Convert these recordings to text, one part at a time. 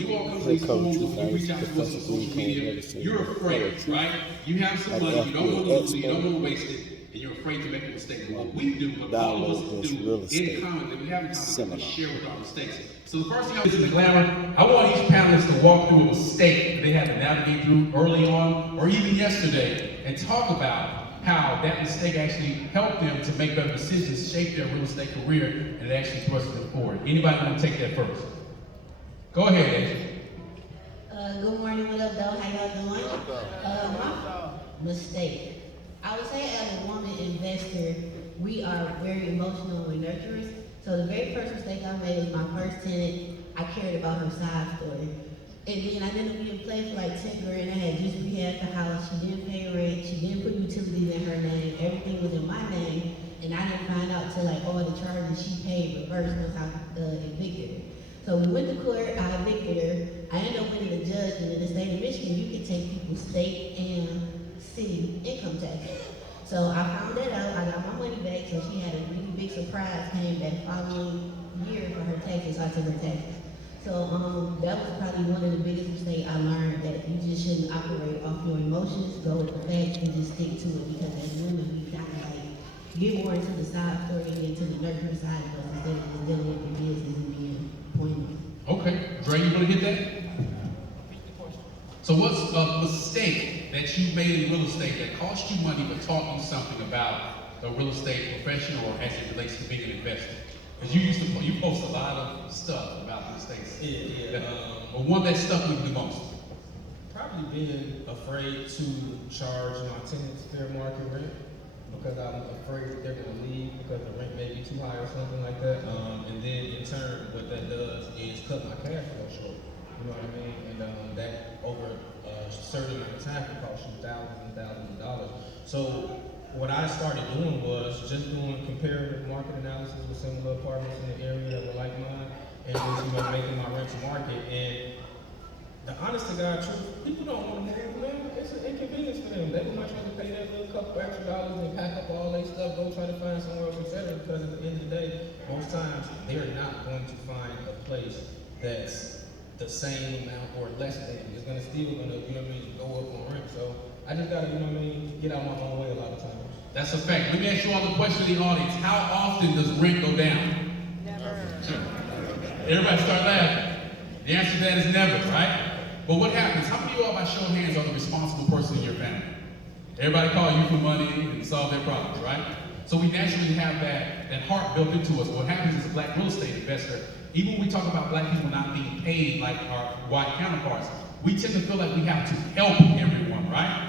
You all come to these forums or you reach out to us on social media, you're afraid, right? You have some money, you don't want to lose it, you don't want to waste it, and you're afraid to make a mistake. But what we do, what all of us do in common, that we have in common, is we share with our mistakes. So the first thing I in the glamour, I want each panelist to walk through a mistake that they had to navigate through early on, or even yesterday, and talk about how that mistake actually helped them to make better decisions, shape their real estate career, and it actually thrust them forward. Anybody want to take that first? Go ahead, Angel. Good morning, what up, though? How y'all doing? My mistake. I would say as a woman investor, we are very emotional and nurturers. So the very first mistake I made was my first tenant. I cared about her side story. And then I ended up being in place for like 10 grand. I had just rehabbed the house. She didn't pay rent. She didn't put utilities in her name. Everything was in my name. And I didn't find out till like all the charges she paid reversed once I evicted her. So we went to court, I evicted her. I ended up winning the judgment. In the state of Michigan, you can take people's state and city income taxes. So I found that out, I got my money back, so she had a really big surprise came back following year for her taxes, so I took her taxes. So that was probably one of the biggest mistakes I learned, that you just shouldn't operate off your emotions, go with the facts and just stick to it, because as women, we kind of like get more into the side story and into the nurturing side of us instead of just dealing with the business and being pointed. Okay, Dre, you want to hit that? So what's a mistake that you made in real estate that cost you money but taught you something about the real estate profession or as it relates to being an investor? Because you post a lot of stuff about mistakes. Yeah. But one that stuck with you the most? Probably being afraid to charge my tenants fair market rent, because I'm afraid that they're going to leave because the rent may be too high or something like that. And then in turn, what that does is cut my cash flow short. You know what I mean? And that over a certain amount of time can cost you thousands and thousands of dollars. So what I started doing was just doing comparative market analysis with similar apartments in the area that were like mine, and just making my rent to market. And the honest to God truth, people don't want to move, man. It's an inconvenience for them. They would much rather pay that little couple extra dollars and pack up all their stuff, go try to find somewhere else, etc. Because at the end of the day, most times they're not going to find a place that's the same amount or less than. It's gonna still you know what I mean, go up on rent. So I just gotta, you know what I mean, get out my own way a lot of times. That's a fact. Let me ask you all the question in the audience. How often does rent go down? Never. Everybody start laughing. The answer to that is never, right? But what happens? How many of you all, by show of hands, are the responsible person in your family? Everybody call you for money and solve their problems, right? So we naturally have that heart built into us. What happens as a black real estate investor, even when we talk about black people not being paid like our white counterparts, we tend to feel like we have to help everyone, right?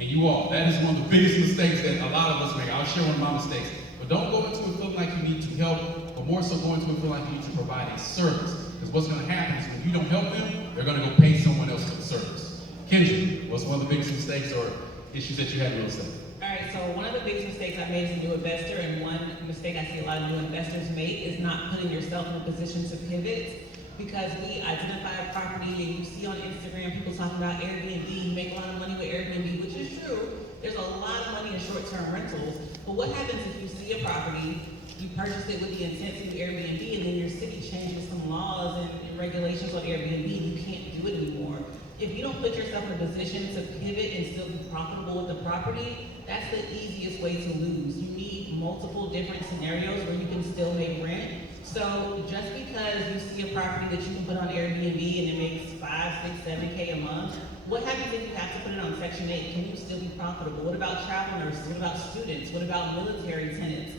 And you all, that is one of the biggest mistakes that a lot of us make. I'll share one of my mistakes. But don't go into it feeling like you need to help, but more so go into it feeling like you need to provide a service. Because what's going to happen is when you don't help them, they're going to go pay someone else for the service. Kendra, what's one of the biggest mistakes or issues that you had in real estate? All right, so one of the biggest mistakes I made as a new investor, and one mistake I see a lot of new investors make, is not putting yourself in a position to pivot. Because we identify a property and you see on Instagram people talking about Airbnb, you make a lot of money with Airbnb, which is true. There's a lot of money in short-term rentals. But what happens if you see a property, you purchase it with the intent to do Airbnb, and then your city changes some laws and regulations on Airbnb, you can't do it anymore. If you don't put yourself in a position to pivot and still be profitable with the property, that's the easiest way to lose. You need multiple different scenarios where you can still make rent. So just because you see a property that you can put on Airbnb and it makes 5, 6, 7K a month, what happens if you have to put it on Section 8? Can you still be profitable? What about travel nurses? What about students? What about military tenants?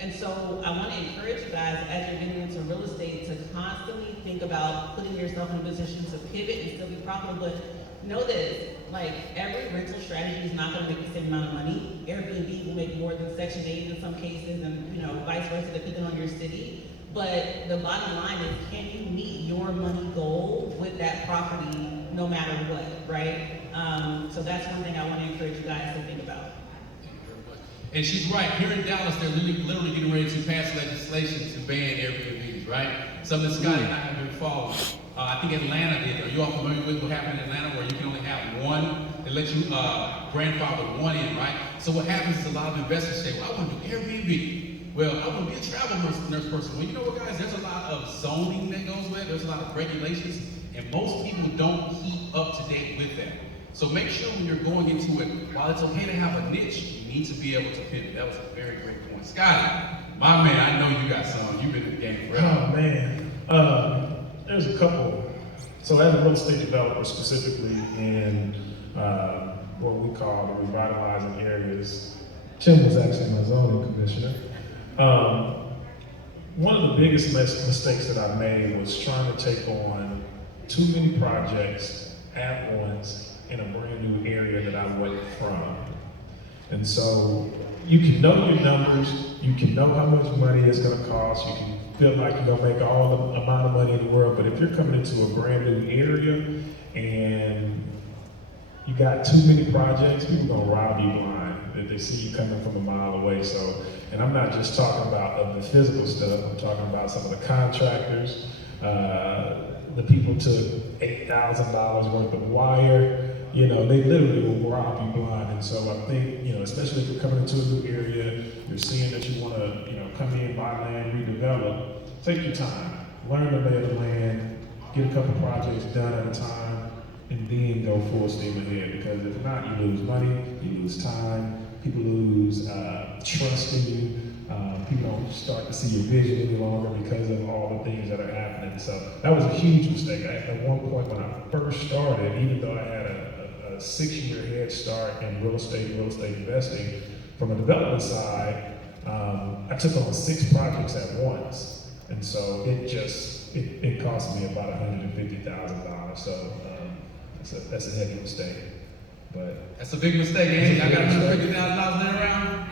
And so I want to encourage you guys, as you're getting into real estate, to constantly think about putting yourself in a position to pivot and still be profitable. But know this, like, every rental strategy is not going to make the same amount of money. Airbnb will make more than Section 8 in some cases, and vice versa, depending on your city. But the bottom line is, can you meet your money goal with that property no matter what, right? So that's one thing I want to encourage you guys to think about. And she's right. Here in Dallas, they're literally getting ready to pass legislation to ban Airbnbs, right? Something Scotty and I have been following. I think Atlanta did. Are you all familiar with what happened in Atlanta, where you can only have one? They let you grandfather one in, right? So what happens is a lot of investors say, well, I want to do Airbnb. Well, I want to be a travel nurse person. Well, you know what, guys? There's a lot of zoning that goes with it. There's a lot of regulations. And most people don't keep up to date with that. So make sure when you're going into it, while it's okay to have a niche, you need to be able to pivot. That was a very great point. Scotty, my man, I know you got some. You've been in the game forever. Oh man, there's a couple. So as a real estate developer, specifically in what we call the revitalizing areas, Tim was actually my zoning commissioner. One of the biggest mistakes that I made was trying to take on too many projects at once in a brand new area that I wasn't from. And so you can know your numbers, you can know how much money it's gonna cost, you can feel like you're gonna make all the amount of money in the world, but if you're coming into a brand new area and you got too many projects, people are gonna rob you blind. They see you coming from a mile away. So, and I'm not just talking about of the physical stuff, I'm talking about some of the contractors, the people took $8,000 worth of wire. You know, they literally will rob you blind. And so I think, you know, especially if you're coming into a new area, you're seeing that you want to, you know, come in, buy land, redevelop, take your time, learn the lay of the land, get a couple projects done at a time, and then go full steam ahead. Because if not, you lose money, you lose time, people lose trust in you. People don't start to see your vision any longer because of all the things that are happening. So that was a huge mistake. At one point when I first started, even though I had a 6-year head start in real estate investing, from a development side, I took on 6 projects at once. And so it cost me about $150,000. So that's a heavy mistake. But That's a big mistake, Andy. I got $150,000 laying around.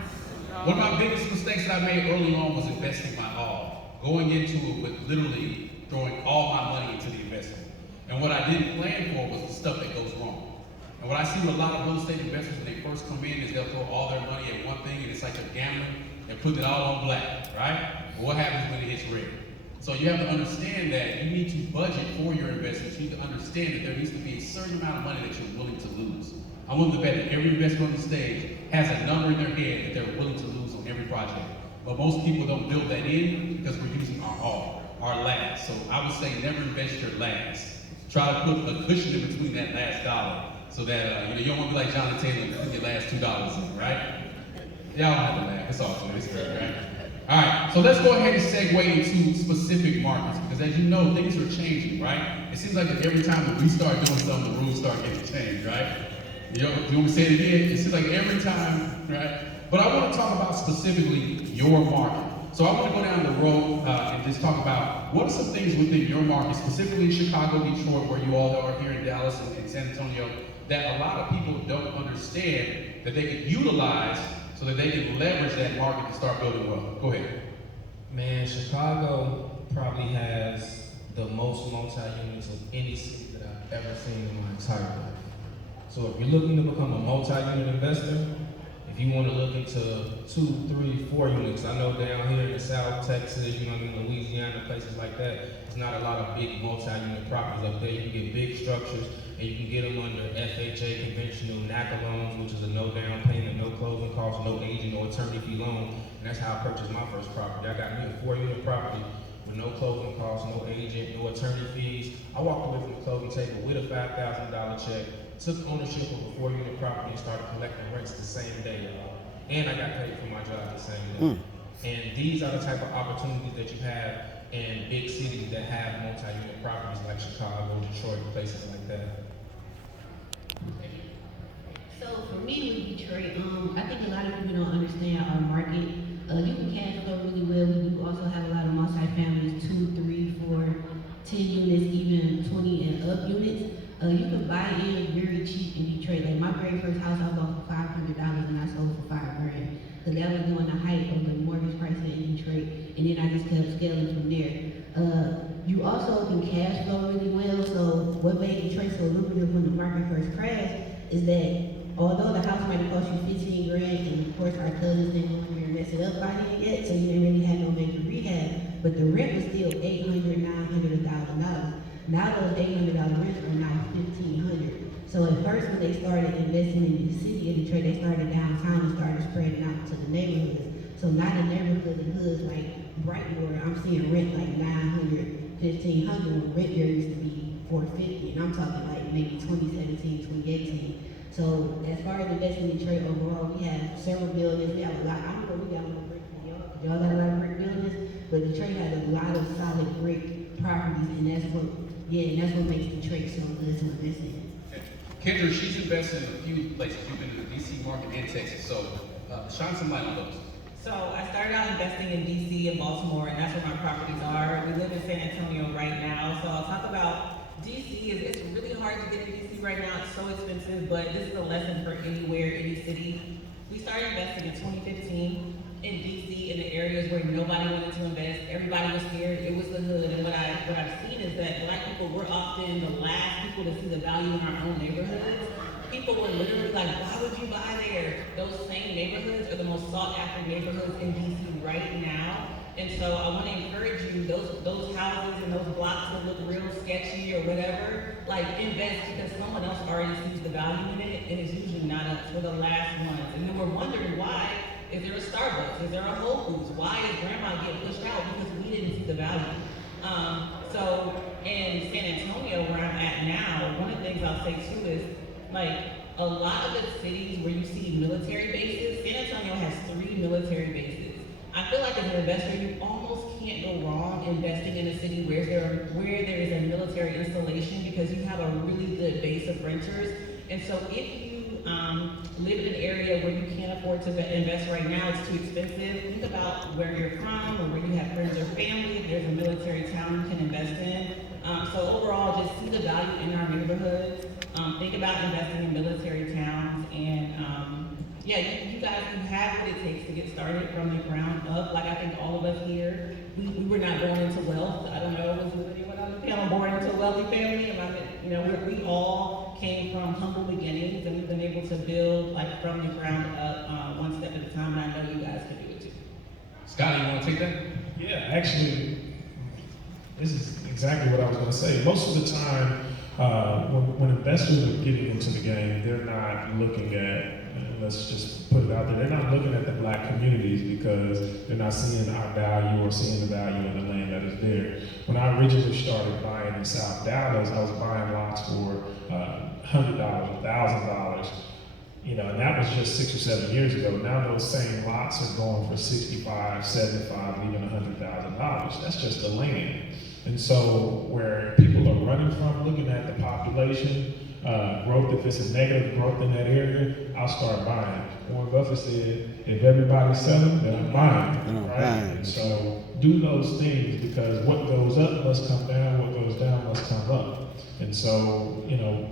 One of my biggest mistakes that I made early on was investing my all. Going into it with literally throwing all my money into the investment. And what I didn't plan for was the stuff that goes wrong. And what I see with a lot of real estate investors when they first come in is they'll throw all their money at one thing and it's like they're gambling and putting it all on black, right? But what happens when it hits red? So you have to understand that you need to budget for your investments. You need to understand that there needs to be a certain amount of money that you're willing to lose. I'm willing to bet that every investor on the stage has a number in their head that they're willing to lose on every project. But most people don't build that in because we're using our all, our last. So I would say never invest your last. Try to put a cushion in between that last dollar so that you don't want to be like Jonathan Taylor and put your last $2 in, right? Y'all don't have to laugh. It's all good. It's great, right? All right, so let's go ahead and segue into specific markets because as you know, things are changing, right? It seems like that every time that we start doing something, the rules start getting changed, right? You want me to say it again? It seems like every time, right? But I want to talk about specifically your market. So I want to go down the road and just talk about what are some things within your market, specifically Chicago, Detroit, where you all are here in Dallas and San Antonio, that a lot of people don't understand that they can utilize so that they can leverage that market to start building wealth. Go ahead. Man, Chicago probably has the most multi-units of any city that I've ever seen in my entire life. So if you're looking to become a multi-unit investor, if you want to look into 2, 3, 4 units, I know down here in South Texas, in Louisiana, places like that, there's not a lot of big multi-unit properties up there. You can get big structures, and you can get them under FHA conventional NACA loans, which is a no down payment, no closing costs, no agent or attorney fee loan. And that's how I purchased my first property. I got me a 4-unit property with no closing costs, no agent, no attorney fees. I walked away from the closing table with a $5,000 check, took ownership of a 4-unit property and started collecting rents the same day, y'all. And I got paid for my job the same day. And these are the type of opportunities that you have in big cities that have multi-unit properties like Chicago, Detroit, places like that. So for me with Detroit, I think a lot of people don't understand our market. You can cash flow really well. We do also have a lot of multi-families, 2, 3, 4, 10 units, even 20 and up units. You can buy in very cheap in Detroit. Like my very first house I bought for $500 and I sold for $5,000. So that was during the height of the mortgage prices in Detroit. And then I just kept scaling from there. You also can cash flow really well. So what made Detroit so lucrative when the market first crashed is that although the house might have cost you $15,000, and of course our cousins didn't go in there and mess it up by then yet, so you didn't really have no major rehab, but the rent was still $800, $900, $1,000. Now those $800 rents are now $1,500. So at first when they started investing in the city of Detroit, they started downtown and started spreading out to the neighborhoods. So now the neighborhoods and hoods like Brightwater, I'm seeing rent like $900, $1,500 when rent there used to be 450, and I'm talking like maybe 2017, 2018. So as far as investing in Detroit overall, we have several buildings. We have a lot. I don't know, we got more brick than y'all. Y'all got a lot of brick buildings, but Detroit has a lot of solid brick properties, and that's what makes Detroit so good to invest in. Kendra, she's invested in a few places. You've been to the DC market and Texas, so shine some light on those. So I started out investing in DC and Baltimore, and that's where my properties are. We live in San Antonio right now, so I'll talk about DC. It's really hard to get in DC right now. It's so expensive, but this is a lesson for anywhere, any city. We started investing in 2015 in DC in the areas where nobody wanted to invest. Everybody was scared. It was the hood, and what I've seen is that Black people were often the last people to see the value in our own neighborhoods. People were literally like, why would you buy there? Those same neighborhoods are the most sought after neighborhoods in DC right now. And so I want to encourage you, those houses and those blocks that look real sketchy or whatever, like invest because someone else already sees the value in it, and it's usually not us. We're the last ones. And then we're wondering why. Is there a Starbucks? Is there a Whole Foods? Why is grandma getting pushed out? Because we didn't see the value. So in San Antonio, where I'm at now, one of the things I'll say too is, like, a lot of the cities where you see military bases, San Antonio has 3 military bases. I feel like as an investor, you almost can't go wrong investing in a city where there is a military installation because you have a really good base of renters. And so if you live in an area where you can't afford to invest right now, it's too expensive, think about where you're from or where you have friends or family. If there's a military town you can invest in. So overall, just see the value in our neighborhoods. Think about investing in military towns, and you guys have what it takes to get started from the ground up. Like I think all of us here, we were not born into wealth. I don't know, was anyone on the panel born into a wealthy family? We all came from humble beginnings, and we've been able to build like from the ground up, one step at a time. And I know you guys can do it too. Scotty, you want to take that? Yeah, actually, this is exactly what I was going to say. Most of the time, when investors are getting into the game, they're not looking at, let's just put it out there, they're not looking at the Black communities because they're not seeing our value or seeing the value in the land that is there. When I originally started buying in South Dallas, I was buying lots for $100, $1,000. And that was just 6 or 7 years ago. Now those same lots are going for $65, $75, even $100,000. That's just the land. And so where people are running from, looking at the population growth, if it's a negative growth in that area, I'll start buying. Warren Buffett said, if everybody's selling, then I'm buying, right? And so do those things because what goes up must come down, what goes down must come up. And so,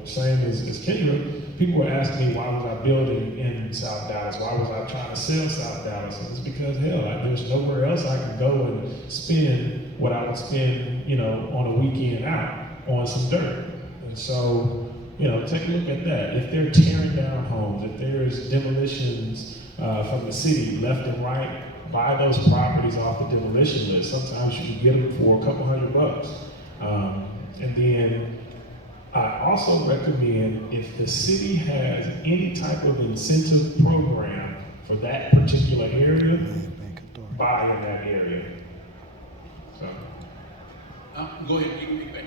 same as Kendra, people were asking me why was I building in South Dallas? Why was I trying to sell South Dallas? And it's because, there's nowhere else I can go and spend what I would spend, on a weekend out on some dirt. And so, take a look at that. If they're tearing down homes, if there's demolitions from the city left and right, buy those properties off the demolition list. Sometimes you can get them for a couple $100. And then I also recommend if the city has any type of incentive program for that particular area, buy in that area. So. Go ahead, you can back.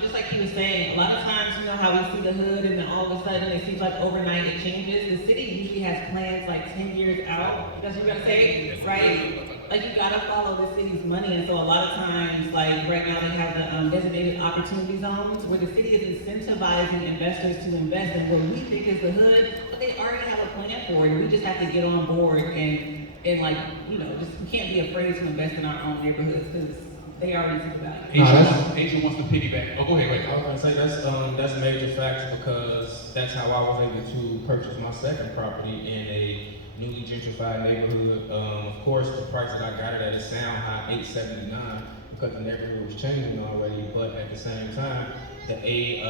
Just like he was saying, a lot of times, how we see the hood and then all of a sudden it seems like overnight it changes. The city usually has plans like 10 years out. That's what you're gonna say, right? Like you gotta follow the city's money. And so a lot of times, like right now they have the designated opportunity zones where the city is incentivizing investors to invest in what we think is the hood, but they already have a plan for it. And we just have to get on board and we can't be afraid to invest in our own neighborhoods because they already see the value. Asia wants to piggyback. Oh, go ahead, wait. I was gonna say that's a major factor because that's how I was able to purchase my second property in a newly gentrified neighborhood. Of course, the price that I got it at is sound high, $879, because the neighborhood was changing already. But at the same time, the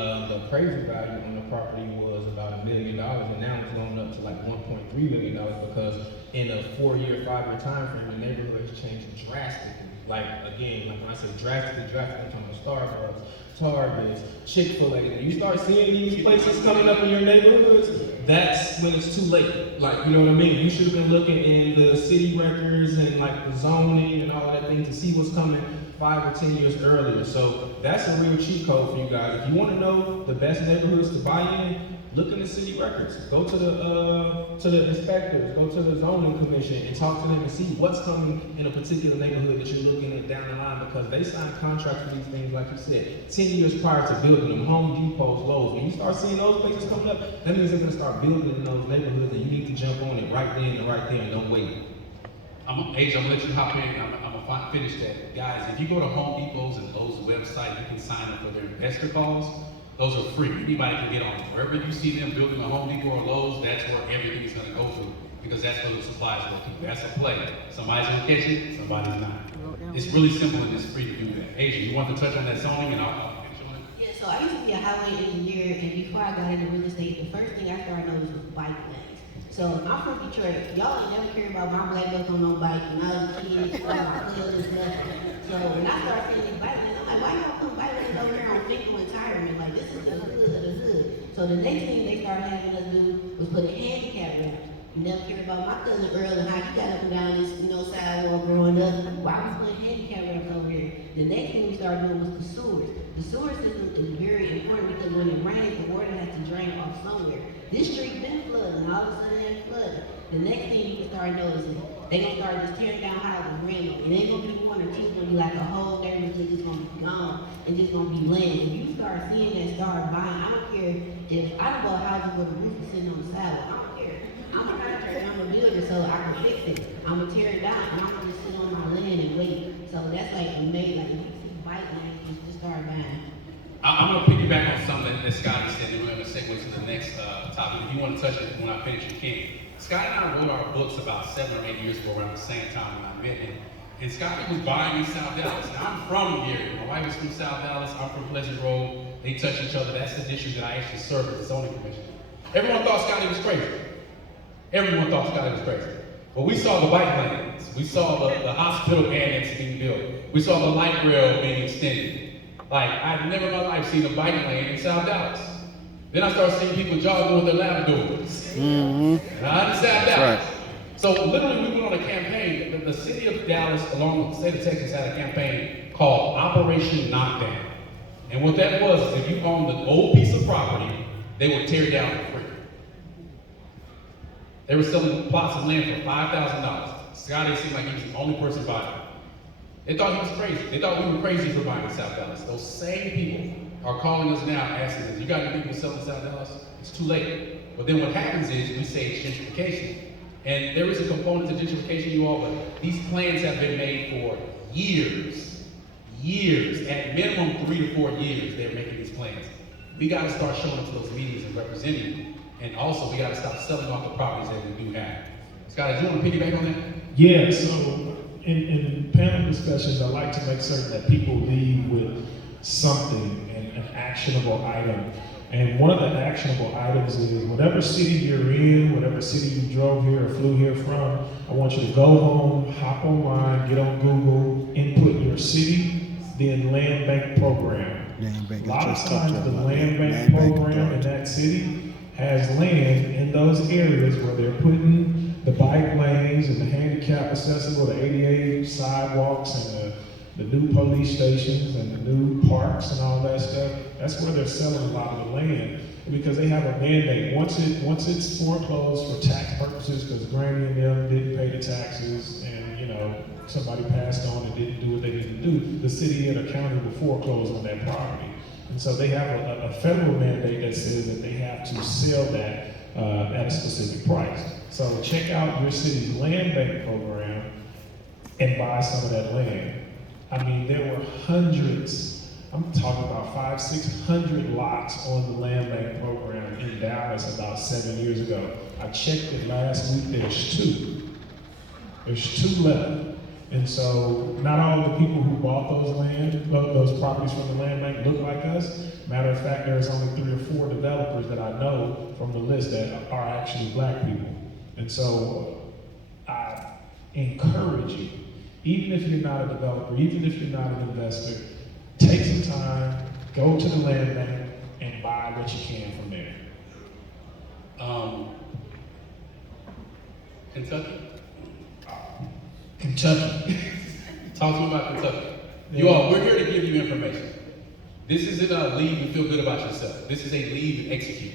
appraisal value on the property was about $1 million, and now it's going up to like $1.3 million because in a 4-year, 5-year time frame, the neighborhood is changing drastically. Like when I say drastically, I'm talking about Starbucks, Targets, Chick-fil-A. When you start seeing these places coming up in your neighborhoods, that's when it's too late. Like, you know what I mean? You should have been looking in the city records and like the zoning and all of that thing to see what's coming 5 or 10 years earlier. So that's a real cheat code for you guys. If you want to know the best neighborhoods to buy in, look in the city records. Go to the inspectors, go to the zoning commission and talk to them and see what's coming in a particular neighborhood that you're looking at down the line, because they sign contracts for these things, like you said, 10 years prior to building them. Home Depots, Lowe's. When you start seeing those places coming up, that means they're gonna start building in those neighborhoods, and you need to jump on it right then and right there and don't wait. I'm gonna let you hop in. I'm gonna finish that. Guys, if you go to Home Depot's and Lowe's website, you can sign up for their investor calls. Those are free. Anybody can get on. Wherever you see them building a Home Depot or Lowe's, that's where everything is gonna go through, because that's where the supplies will keep. That's a play. Somebody's gonna catch it, somebody's not. It's really simple and it's free to do that. Asia, you want to touch on that zoning, and I'll finish on it? Yeah, so I used to be a highway engineer, and before I got into real estate, the first thing I started noticing was bike lanes. So I'm from Detroit. Y'all ain't never cared about my black belt on no bike when I was a kid, or my cousins, nothing. So when I started seeing these bike lanes, I'm like, why y'all put bike lanes over here on Finkel and Retirement? Like, this is the hood of the hood. So the next thing they started having us do was put a handicap ramp. You never cared about my cousin Earl and how he got up and down this, sidewalk growing up. Why we putting handicap ramps over here? The next thing we started doing was the sewers. The sewer system is very important because when it rains, the water has to drain off somewhere. This street been flooding, and all of a sudden it's flooding. The next thing you can start noticing, they gonna start just tearing down houses randomly. It ain't gonna be one or two, it's gonna be like a whole neighborhood just gonna be gone and just gonna be land. If you start seeing that, start buying, I don't care if I don't bought houses where the roof is sitting on the sidewalk. I don't care. I'm a contractor, I'm a builder, so I can fix it. I'm gonna tear it down, and I'm gonna just sit on my land and wait. So that's like amazing. Like, if you see bike lanes, just start buying. I'm going to piggyback on something that Scotty said, and we're going to segue to the next topic. If you want to touch it when I finish, you can. Scotty and I wrote our books about 7 or 8 years ago, around the same time when I met him. And Scotty was buying in South Dallas. Now, I'm from here. My wife is from South Dallas. I'm from Pleasant Road. They touch each other. That's the district that I actually serve as the zoning commission. Everyone thought Scotty was crazy. Everyone thought Scotty was crazy. But we saw the bike lanes. We saw the hospital annex being built. We saw the light rail being extended. Like, I've never in my life seen a bike lane in South Dallas. Then I started seeing people jogging with their Labradors. In South Dallas. Right. So literally we went on a campaign. The city of Dallas, along with the state of Texas, had a campaign called Operation Knockdown. And what that was is if you owned an old piece of property, they would tear it down for free. They were selling plots of land for $5,000. Scotty seemed like he was the only person buying it. They thought he was crazy. They thought we were crazy for buying in South Dallas. Those same people are calling us now asking us, you got any people selling in South Dallas? It's too late. But then what happens is we say it's gentrification. And there is a component to gentrification, you all, but these plans have been made for years. Years. At minimum 3 to 4 years they're making these plans. We got to start showing up to those meetings and representing them. And also we got to stop selling off the properties that we do have. Scott, do you want to piggyback on that? Yeah, so in panel discussions, I like to make certain that people leave with something, an actionable item. And one of the actionable items is whatever city you're in, whatever city you drove here or flew here from, I want you to go home, hop online, get on Google, input your city, then land bank program. A lot of times the land bank program in that city has land in those areas where they're putting the bike lanes and the handicap accessible, the ADA sidewalks and the new police stations and the new parks and all that stuff. That's where they're selling a lot of the land because they have a mandate. Once it's foreclosed for tax purposes, because Granny and them didn't pay the taxes and somebody passed on and didn't do what they didn't do, the city and the county will foreclose on that property. And so they have a federal mandate that says that they have to sell that at a specific price. So check out your city's land bank program and buy some of that land. I mean, there were hundreds, I'm talking about 500-600 lots on the land bank program in Dallas about 7 years ago. I checked it last week, there's 2. There's 2 left. And so not all the people who bought those properties from the land bank look like us. Matter of fact, there's only 3 or 4 developers that I know from the list that are actually black people. And so I encourage you, even if you're not a developer, even if you're not an investor, take some time, go to the land bank, and buy what you can from there. Kentucky? Kentucky. Talk to me about Kentucky. You all, we're here to give you information. This isn't a leave and feel good about yourself. This is a leave and execute.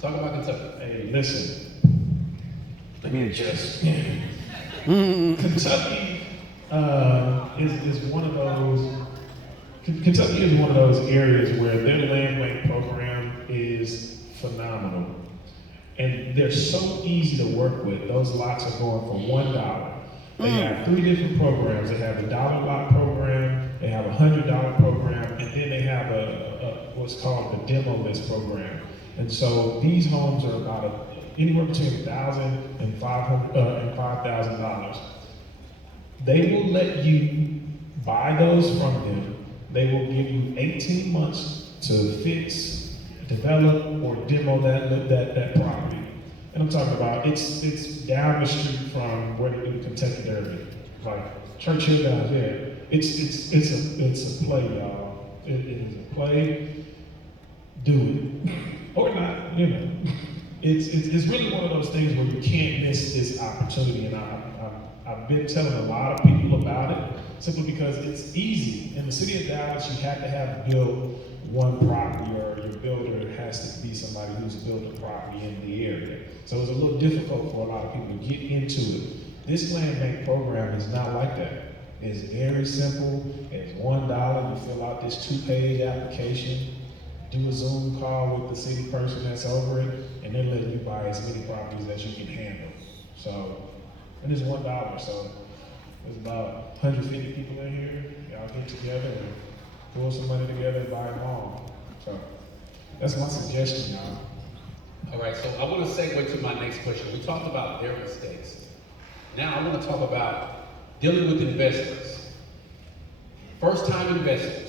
Talk about Kentucky. Hey, listen. Let me adjust. Kentucky is one of those. Kentucky is one of those areas where their land bank program is phenomenal, and they're so easy to work with. Those lots are going for $1. They have 3 different programs. They have the $1 lot program, they have a $100 program, and then they have a what's called the demo list program. And so these homes are about anywhere between $1,000 and $5,000. They will let you buy those from them. They will give you 18 months to fix, develop, or demo that property. And I'm talking about it's down the street from where they do the Kentucky Derby, like Churchill down there. It's a play, y'all. It is a play. Do it or not, you know. It's really one of those things where you can't miss this opportunity, and I've been telling a lot of people about it simply because it's easy. In the city of Dallas, you have to have built one property, or your builder has to be somebody who's built a property in the area. So it's a little difficult for a lot of people to get into it. This land bank program is not like that. It's very simple. It's $1. You fill out this 2-page application, do a Zoom call with the city person that's over it, and then let you buy as many properties as you can handle. So, and it's $1. So there's about 150 people in here. Y'all get together and pull some money together and buy them all. So that's my suggestion, y'all. All right, so I want to segue to my next question. We talked about their mistakes. Now I want to talk about dealing with investors. First-time investors.